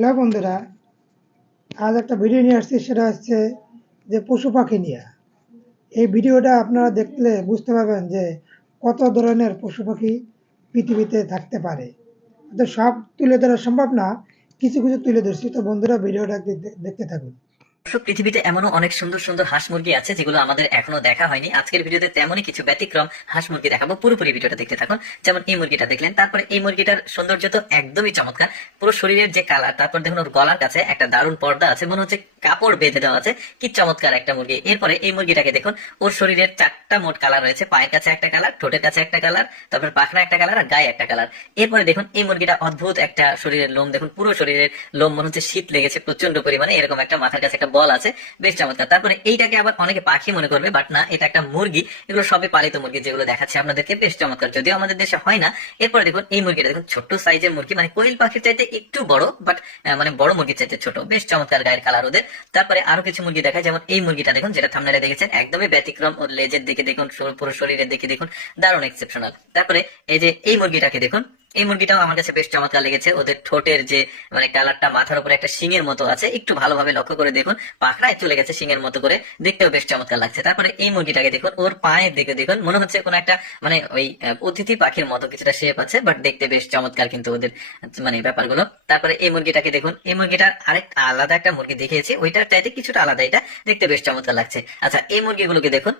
Hello বন্ধুরা, আজ একটা ভিডিও নিয়ে আসছি, সেটা হচ্ছে যে পশু পাখি নিয়ে। এই ভিডিওটা আপনারা দেখলে বুঝতে পারবেন যে কত ধরনের পশু পাখি পৃথিবীতে থাকতে পারে। তো সব তুলে ধরা সম্ভব না, কিছু কিছু তুলে ধরছি। তো বন্ধুরা, ভিডিওটা দেখতে থাকুন। দর্শক, পৃথিবীতে এমনও অনেক সুন্দর সুন্দর হাঁস মুরগি আছে যেগুলো আমাদের এখনো দেখা হয়নি। আজকের ভিডিওতে তেমনই কিছু ব্যতিক্রম হাঁস মুরগি দেখাবো। পুরোপুরি ভিডিওটা দেখতে থাকুন। যেমন এই মুরগিটা দেখলেন, তারপরে এই মুরগিটার সৌন্দর্য তো একদমই চমৎকার। পুরো শরীরের যে কালার, তারপর দেখুন ওর গলার কাছে একটা দারুণ পর্দা আছে, মনে হচ্ছে কাপড় বেঁধে দেওয়া আছে। কি চমৎকার একটা মুরগি। এরপরে এই মুরগিটাকে দেখুন, ওর শরীরের 4টা মোট কালার রয়েছে। পায়ের কাছে একটা কালার, ঠোঁটের কাছে একটা কালার, তারপর পাখনা একটা কালার আর গায়ে একটা কালার। এরপরে দেখুন এই মুরগিটা অদ্ভুত একটা শরীরের লোম, দেখুন পুরো শরীরের লোম মনে হচ্ছে শীত লেগেছে প্রচন্ড পরিমাণে। এরকম একটা মাথার কাছে একটা বল আছে, বেশ চমৎকার। তারপরে এইটাকে আবার অনেকে পাখি মনে করবে, বাট না, এটা একটা মুরগি। এগুলো সবই পালিত মুরগি, যেগুলো দেখাচ্ছে আপনাদেরকে, বেশ চমৎকার, যদিও আমাদের দেশে হয় না। এরপরে দেখুন এই মুরগিটা দেখুন, ছোট্ট সাইজের মুরগি, মানে কোয়েল পাখির চাইতে একটু বড়, বাট মানে বড় মুরগির চাইতে ছোট। বেশ চমৎকার গায়ের কালার ওদের। তারপরে আরো কিছু মুরগি দেখায়, যেমন এই মুরগিটা দেখুন, যেটা থাম্বনেলে দেখেছেন, একদমই ব্যতিক্রম। ওর লেজের দিকে দেখুন, পুরো শরীরের দিকে দেখুন, দারুণ এক্সেপশনাল। তারপরে এই যে এই মুরগিটাকে দেখুন, এই মুরগিটাও আমার কাছে বেশ চমৎকার লেগেছে। ওদের ঠোঁটের যে মানে কালারটা, মাথার উপরে একটা শিঙের মতো আছে, একটু ভালোভাবে লক্ষ্য করে দেখুন, পাখড়ায় চলে গেছে শিঙের মতো করে, দেখতেও বেশ চমৎকার লাগছে। তারপরে এই মুরগিটাকে দেখুন, ওর পায়ের দিকে দেখুন, মনে হচ্ছে কোন একটা মানে ওই অতিথি পাখির মতো কিছুটা শেপ আছে, বাট দেখতে বেশ চমৎকার কিন্তু ওদের মানে ব্যাপারগুলো। তারপরে এই মুরগিটাকে দেখুন, এই মুরগিটার আরেক আলাদা একটা মুরগি দেখিয়েছি, ওইটার চাইতে কিছুটা আলাদা, এটা দেখতে বেশ চমৎকার লাগছে। আচ্ছা, এই মুরগিগুলোকে দেখুন,